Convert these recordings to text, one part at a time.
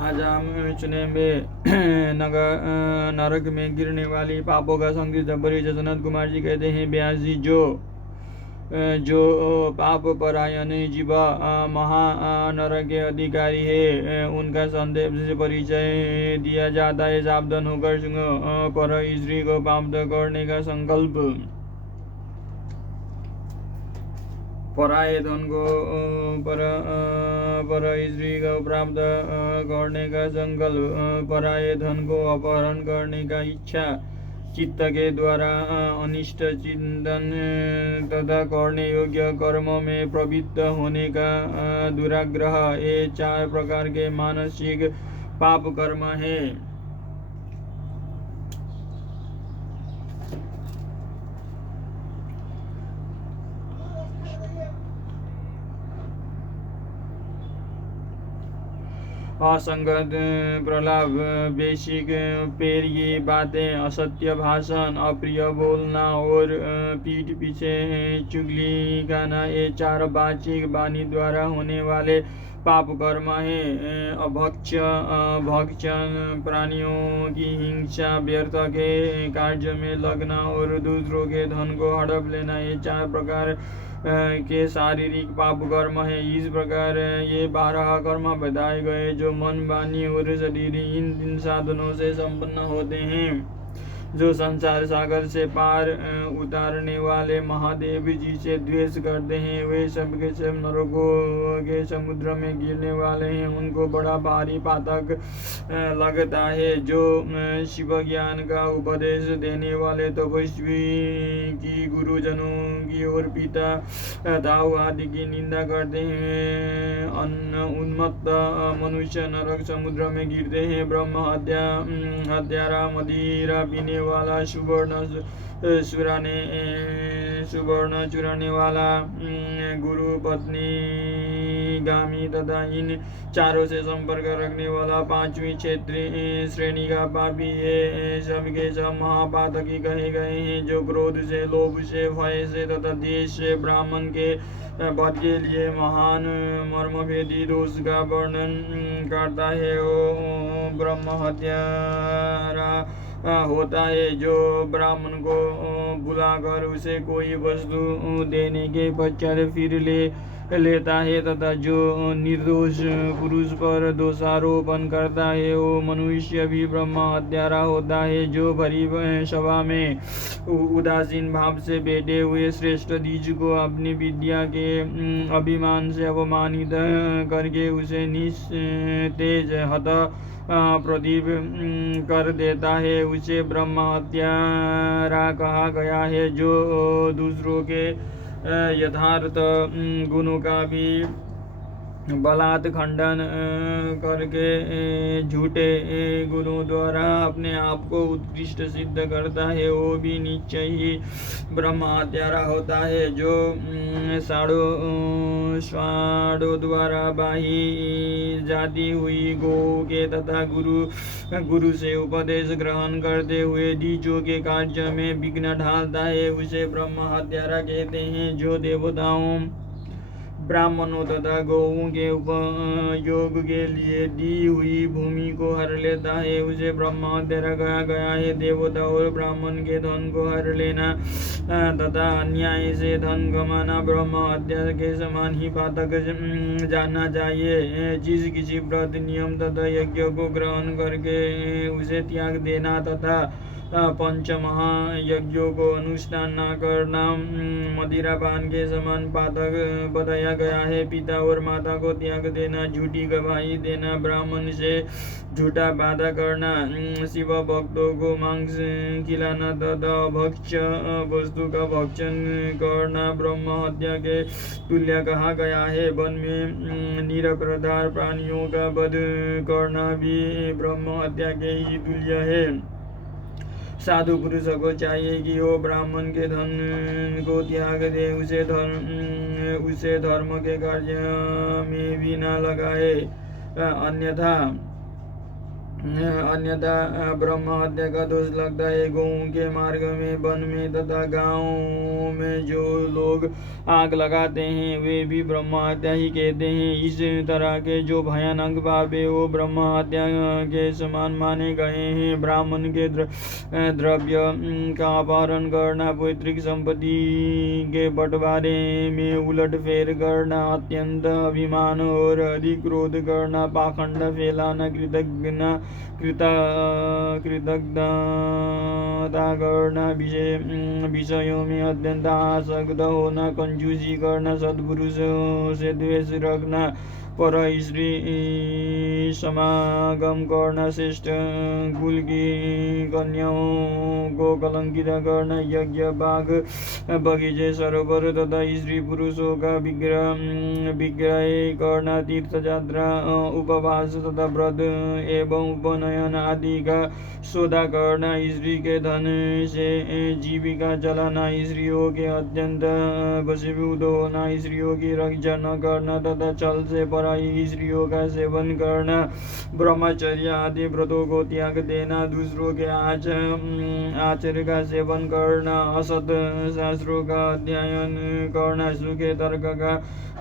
आज हम चुनेंगे नरक में गिरने वाली पापों का संगीत। परिचय। सनत कुमार जी कहते हैं, व्यास जी, जो पाप परायण जीव महानरक के अधिकारी है, उनका संदेह से परिचय दिया जाता है। सावधान होकर सुनो, पर स्त्री को प्राप्त करने का संकल्प, पराये धन को पर स्त्री को प्राप्त करने का संकल्प, पराये धन को अपहरण करने का इच्छा, चित्त के द्वारा अनिष्ट चिंतन तथा करने योग्य कर्म में प्रवृत्त होने का दुराग्रह, ये 4 प्रकार के मानसिक पाप कर्म है। असंगत प्रलाप, बेसिक पैर की बातें, असत्य भाषण, अप्रिय बोलना और पीठ पीछे चुगली गाना, ये 4 वाचिक वाणी द्वारा होने वाले पाप कर्म है। भक्षण, प्राणियों की हिंसा, व्यर्थ के कार्य में लगना और दूसरों के धन को हड़प लेना, ये 4 प्रकार के शारीरिक पाप कर्म है। इस प्रकार ये 12 कर्म बताए गए जो मन, वाणी और शरीर, इन 3 साधनों से संपन्न होते हैं, जो संसार सागर से पार उतारने वाले महादेव जी से द्वेष करते हैं। वे सब के सब नरकों के समुद्र में गिरने वाले हैं। उनको बड़ा भारी पातक लगता है। जो शिव ज्ञान का उपदेश देने वाले तपस्वी की, गुरुजनों की और पिता दाऊ आदि की निंदा करते हैं, उन्मत्त मनुष्य नरक समुद्र में गिरते हैं। ब्रह्म हत्यारा, मदिरा पीने वाला, सुवर्ण चुराने वाला, गुरु पत्नी गामी तथा इन 4 से संपर्क रखने वाला 5वीं क्षेत्रीय श्रेणी का पापी, ये सब के सब महापातकी कहे गए हैं। जो क्रोध से, लोभ से, भय से तथा देश से ब्राह्मण के पद के लिए महान मर्मभेदी दोष का वर्णन करता है, वो ब्रह्म हत्यारा होता है। जो ब्राह्मण को बुलाकर उसे कोई वस्तु देने के पश्चात फिर लेता है तथा जो निर्दोष पुरुष पर दोषारोपण करता है, वो मनुष्य भी ब्रह्म हत्यारा होता है। जो भरी सभा में उदासीन भाव से बैठे हुए श्रेष्ठ द्विज को अपनी विद्या के अभिमान से अपमानित करके उसे निस्तेज हत प्रदीप कर देता है, उसे ब्रह्म हत्यारा कहा गया है। जो दूसरों के यथार्थ गुणों का भी बलात् खंडन करके झूठे गुणों द्वारा अपने आप को उत्कृष्ट सिद्ध करता है, वो भी निश्चय ही ब्रह्म हत्यारा होता है। जो स्वाड़ों द्वारा बाही जाती हुई गो के तथा गुरु से उपदेश ग्रहण करते हुए द्विजों के कार्य में विघ्न ढालता है, उसे ब्रह्म हत्यारा कहते हैं। जो देवताओं, ब्राह्मणों तथा गौओं के उपयोग के लिए दी हुई भूमि को हर लेता है, उसे ब्रह्म हत्यारा कहा गया है। देवता और ब्राह्मण के धन को हर लेना तथा अन्याय से धन कमाना ब्रह्म हत्या के समान ही पातक जानना चाहिए। जिस किसी व्रत, नियम तथा यज्ञ को ग्रहण करके उसे त्याग देना तथा 5 महायज्ञों को अनुष्ठान न करना मदिरापान के समान पातक बताया गया है। पिता और माता को त्याग देना, झूठी गवाही देना, ब्राह्मण से झूठा वादा करना, शिव भक्तों को मांस खिलाना तथा भक्ष्य वस्तु का भक्षण करना ब्रह्म हत्या के तुल्य कहा गया है। वन में निरपराध प्राणियों का वध करना भी ब्रह्म हत्या के ही तुल्य है। साधु पुरुष को चाहिए कि वो ब्राह्मण के धन को त्याग दे, उसे धर्म के कार्य में भी न लगाए, अन्यथा अन्यथा ब्रह्म हत्या का दोष लगता है। गौओं के मार्ग में, वन में तथा गाँव में जो लोग आग लगाते हैं वे भी ब्रह्म हत्या ही कहते हैं। इस तरह के जो भयानक पाप है वो ब्रह्म हत्या के समान माने गए हैं। ब्राह्मण के द्रव्य का अपहरण करना, पैतृक संपत्ति के बंटवारे में उलटफेर करना, अत्यंत अभिमान और अधिक क्रोध करना, पाखंड फैलाना, कृतज्ञता करना, विषयों में अत्यंत आसक्त होना, कंजूसी करना, सद्पुरुषों से द्वेष रखना, पर स्त्री समागम करना, श्रेष्ठ कुल की कन्याओं को कलंकित करना, यज्ञ बाग बगीचे सरोवर तथा स्त्री पुरुषों का विग्रह करना, तीर्थ यात्रा, उपवास तथा व्रत एवं उपनयन आदि का सौदा करना, स्त्री के धन से जीविका चलाना, स्त्रियों के अत्यंत वशीभूत होना, स्त्रियों की रक्षा न करना तथा छल से पराई स्त्रियों का सेवन करना, ब्रह्मचर्य आदि व्रतों को त्याग देना, दूसरों के आचर का सेवन करना, असत शास्त्रों का अध्ययन करना, सूखे तर्क का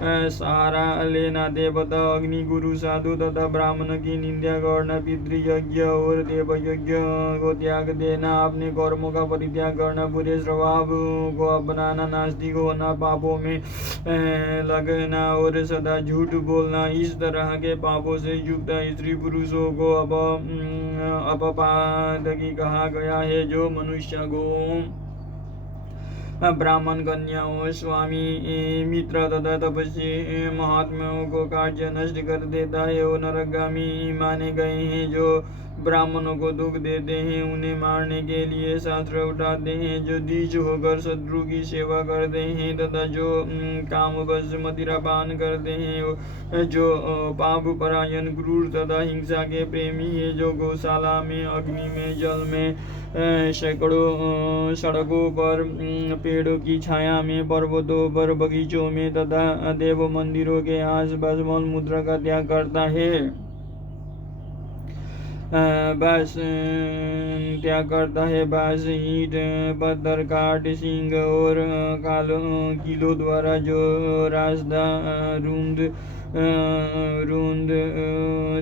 सहारा लेना, देवता, अग्नि, गुरु, साधु तथा ब्राह्मण की निंदा करना, पितृयज्ञ और देवयज्ञ को त्याग देना, अपने कर्मों का परित्याग करना, बुरे स्वभाव को अपनाना, नास्तिक होना, पापों में लगना और सदा झूठ बोलना, इस तरह के पापों से युक्त स्त्री पुरुषों को अपपादकी कहा गया है, जो मनुष्य को ब्राह्मण कन्याओं, स्वामी, मित्र तथा तपस्वी महात्माओं को कार्य नष्ट कर देता है। वो नरकगामी माने गए हैं। जो ब्राह्मणों को दुख देते हैं उन्हें मारने के लिए शास्त्र उठाते हैं, जो द्विज होकर शत्रु की सेवा करते हैं तथा जो कामवश मदिरा पान करते हैं, जो पाप परायण, क्रूर तथा हिंसा के प्रेमी है, जो गौशाला में, अग्नि में, जल में, सैकड़ों सड़कों पर, पेड़ों की छाया में, पर्वतों पर, बगीचों में तथा देव मंदिरों के आसपास मल मूत्र का त्याग करता है, बांस त्याग करता है। बांस, ईंट, पत्थर, काट, सींग और कीलों द्वारा जो रास्ता रूंद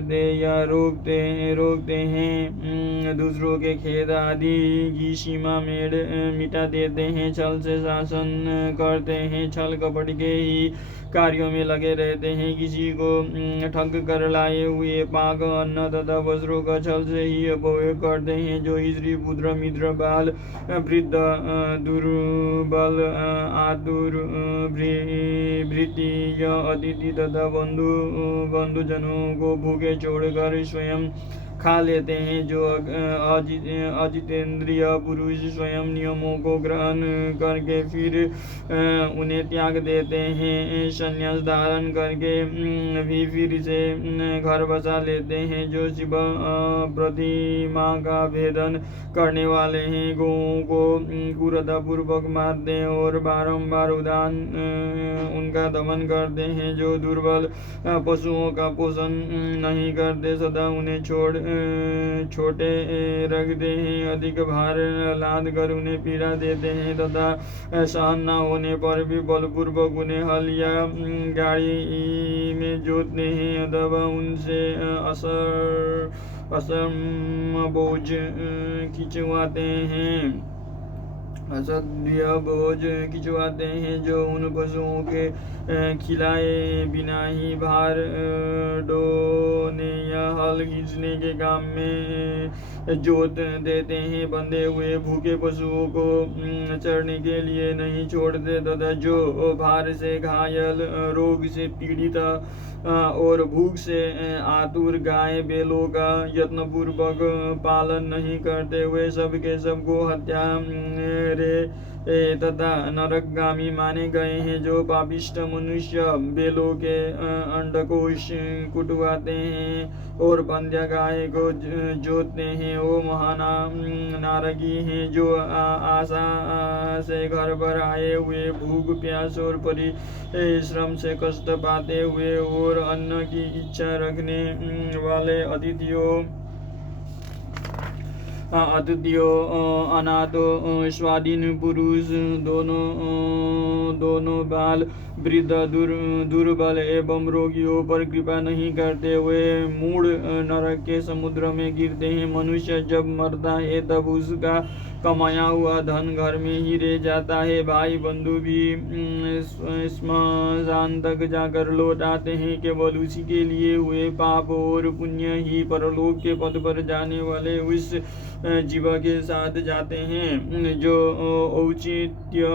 दे या रोकते हैं, दूसरों के खेत आदि की सीमा मिटा देते हैं, छल से शासन करते हैं, छल कपट के ही कार्यों में लगे रहते हैं, किसी को ठग कर लाए हुए पाक अन्न तथा वस्त्रों का छल से ही उपयोग करते हैं, जो स्त्री, पुत्र, मित्र, बाल, वृद्ध, दुर्बल, आतुर, भृत्य, अतिथि तथा बंधुजनों को भूखे छोड़कर स्वयं खा लेते हैं, जो अजितेंद्रिय पुरुष स्वयं नियमों को ग्रहण करके फिर उन्हें त्याग देते हैं, संन्यास धारण करके भी फिर से घर बसा लेते हैं, जो शिव प्रतिमा का भेदन करने वाले हैं, गौओं को क्रूरतापूर्वक मारते हैं और बारंबार उनका दमन करते हैं, जो दुर्बल पशुओं का पोषण नहीं करते, सदा उन्हें छोटे रखते हैं, अधिक भार लाद कर उन्हें पीड़ा देते हैं तथा सहन न होने पर भी बलपूर्वक उन्हें हल या गाड़ी में जोतते हैं अथवा उनसे असम बोझ खिंचवाते हैं, असह्य बोझ खिंचवाते हैं, जो उन पशुओं के खिलाए बिना ही भार ढोने या हल खींचने के काम में जोत देते हैं, बंधे हुए भूखे पशुओं को चरने के लिए नहीं छोड़ते तथा जो भार से घायल, रोग से पीड़ित और भूख से आतुर गाय बैलों का यत्नपूर्वक पालन नहीं करते, वे सब के सबको हत्या तथा नरकगामी माने गए हैं, जो पापिष्ट मनुष्य बैलों के अंडकोश कुटवाते हैं और बंध्या गाय को जोतते हैं, वो नारकी हैं, जो आशा से घर पर आए हुए भूख, प्यास और परिश्रम से कष्ट पाते हुए और अन्न की इच्छा रखने वाले अतिथियों अद्वितीय अनाथ स्वाधीन पुरुष दोनों बाल वृद्ध दुर्बल एवं रोगियों पर कृपा नहीं करते, वे मूढ़ नरक के समुद्र में गिरते हैं। मनुष्य जब मरता है तब उसका कमाया हुआ धन घर में ही रह जाता है। भाई बंधु भी श्मशान तक जाकर लौट आते हैं, केवल उसी के लिए हुए पाप और पुण्य ही परलोक के पद पर जाने वाले उस जीव के साथ जाते हैं जो औचित्य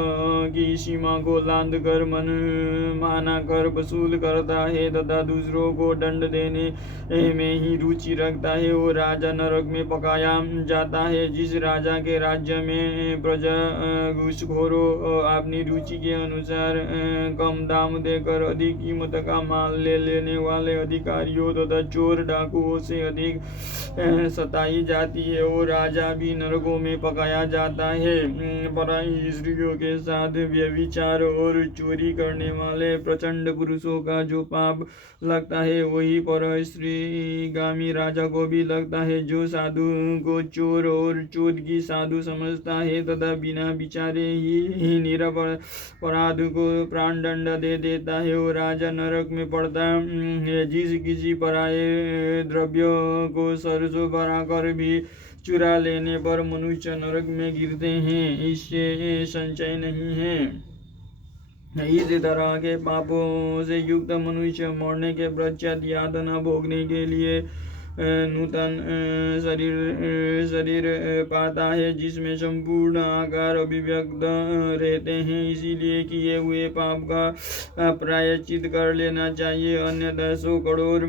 की सीमा को लांघ कर मन माना कर वसूल करता है तथा दूसरों को दंड देने में ही रुचि रखता है, वो राजा नरक में पकाया जाता है। जिस राजा के राज्य में प्रजा घूसखोरों अपनी रुचि के अनुसार कम दाम देकर अधिक कीमत का माल ले लेने वाले अधिकारियों तथा चोर डाकुओं से अधिक सताई जाती है, वो राजा भी नरकों में पकाया जाता है। पराई स्त्रियों के साथ व्यभिचार और चोरी करने वाले प्रचंड पुरुषों का जो पाप लगता है वही पर स्त्रीगामी राजा को भी लगता है। जो साधु को चोर और चोर की साधु समझता है तथा बिना विचारे ही निरपराध को प्राण दंड दे देता है, वो राजा नरक में पड़ता है। जिस किसी पराये द्रव्य को सरसों भराकर भी चुरा लेने पर मनुष्य नरक में गिरते हैं, इससे संचय नहीं है। इस तरह के पापों से युक्त मनुष्य मरने के पश्चात यातना भोगने के लिए नूतन शरीर पाता है जिसमें संपूर्ण आकार अभिव्यक्त रहते हैं। इसीलिए किए हुए पाप का प्रायश्चित कर लेना चाहिए, अन्यथा 100 करोड़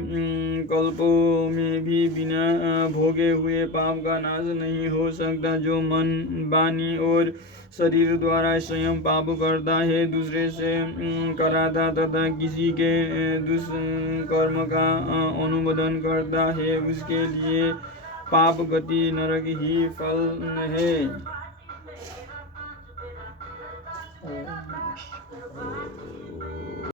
कल्पों में भी बिना भोगे हुए पाप का नाश नहीं हो सकता। जो मन वाणी और शरीर द्वारा स्वयं पाप करता है, दूसरे से कराता तथा किसी के दुष्कर्म का अनुमोदन करता है, उसके लिए पाप गति नरक ही फल है।